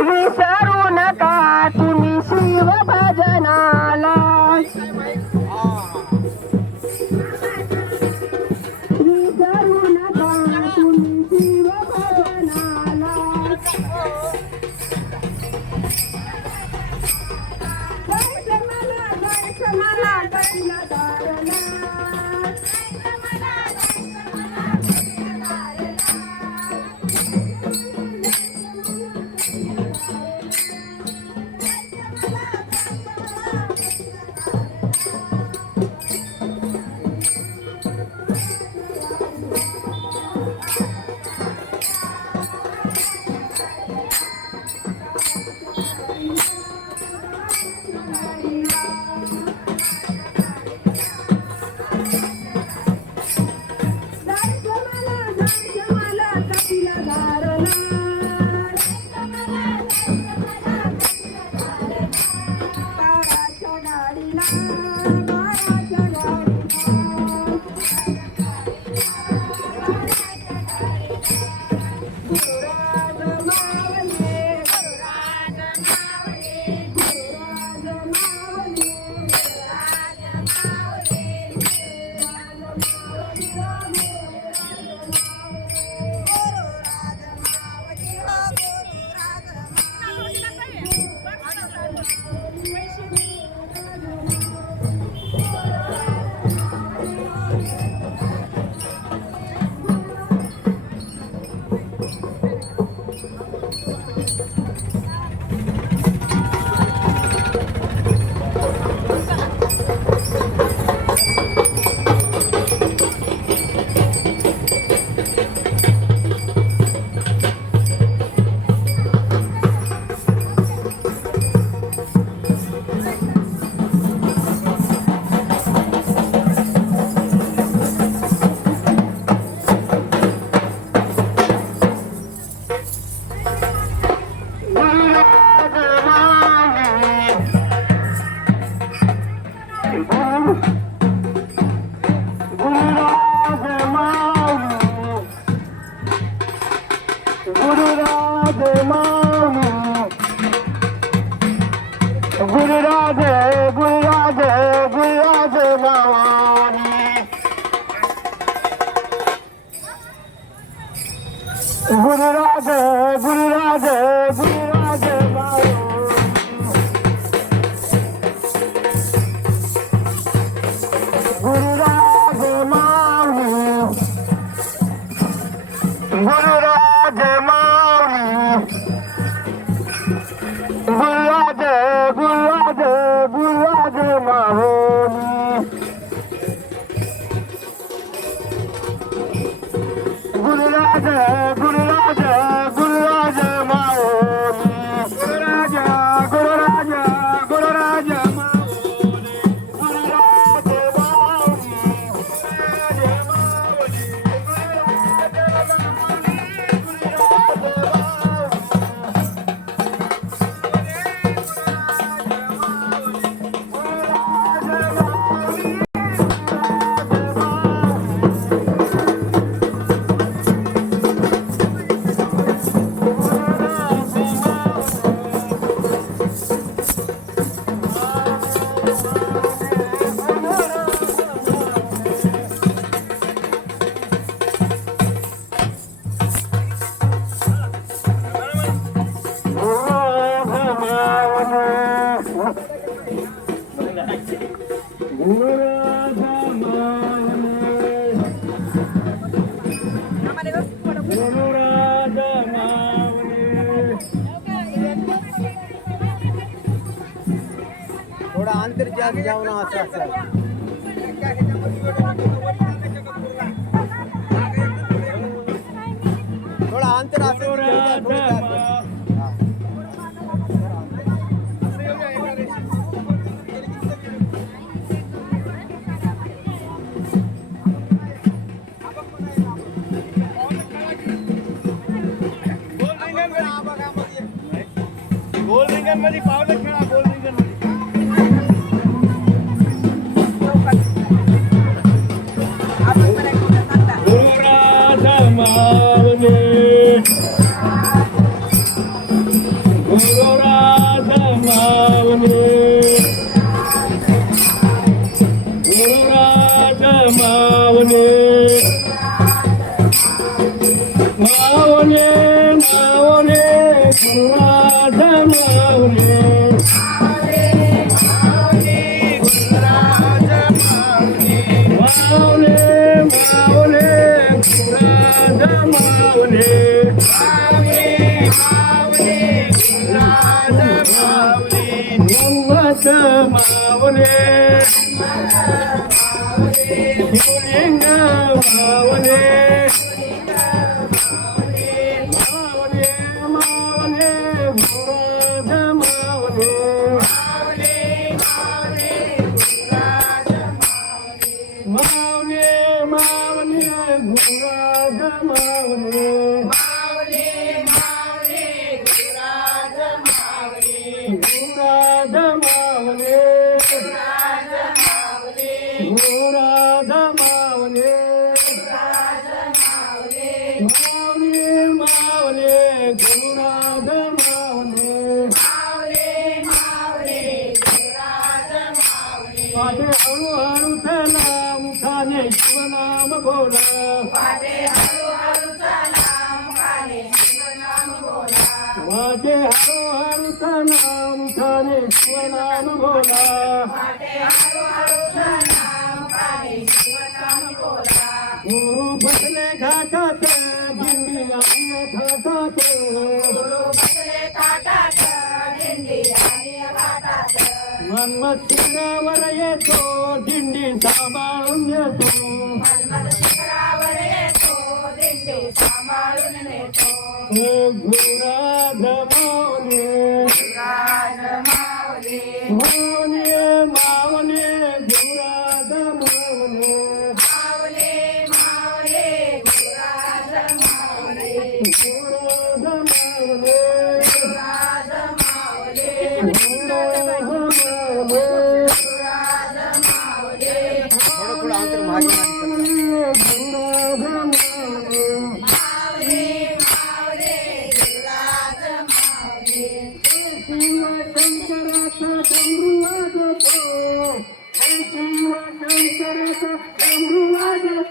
विसरू नका तुम्ही शिव भजनाला विसरू नका तुम्ही शिव भजनाला मला गुरुराज गुरुराज गुरुराज गुरुराज माऊली गुरुराज माऊली गुरुराज गुरुराज गुरुराज माऊली गुरुराज गुरुराज गुरुराज माऊली गुरुराज गुरुराज गुरुराज माऊली गुरुराज माऊली गुरुराज माऊली थोड़ा अंतर जाग जाओ ना अच्छा अच्छा थोड़ा अंतर आसे गोल रिंगण मध्ये पावलं खेळा गोल रिंगण मध्ये गुरुराज माऊली माऊली गुरुराज माऊली माऊली माऊली गुरुराज माऊली मन्मथ माऊली शिवलिंग माऊली माऊली माऊली गुरुराज माऊली माऊली माऊली गुरुराज माऊली गुरुराज माऊली गुरुराज माऊली माऊली माऊली गुरुराज माऊली माझे हळूहळू चला मुखाने शिवनाम बोला माझे हळूहळू चला मुखाने शिवनाम बोला गुरु बसले घाटात दिंडी आणि घाटात मन्मथ शिखरावर येतो दिंडी सांभाळून येतो गुरुराज माऊली माऊली माऊली गुरुराज माऊली गुरुराज माऊली थोडं अंतर मागे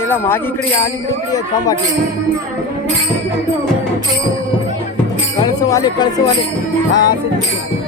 त्याला मागे इकडे अलीकडे थांबा की कळसवाले हा असेल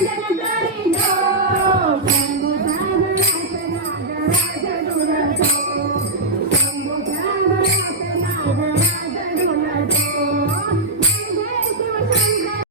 Thank you.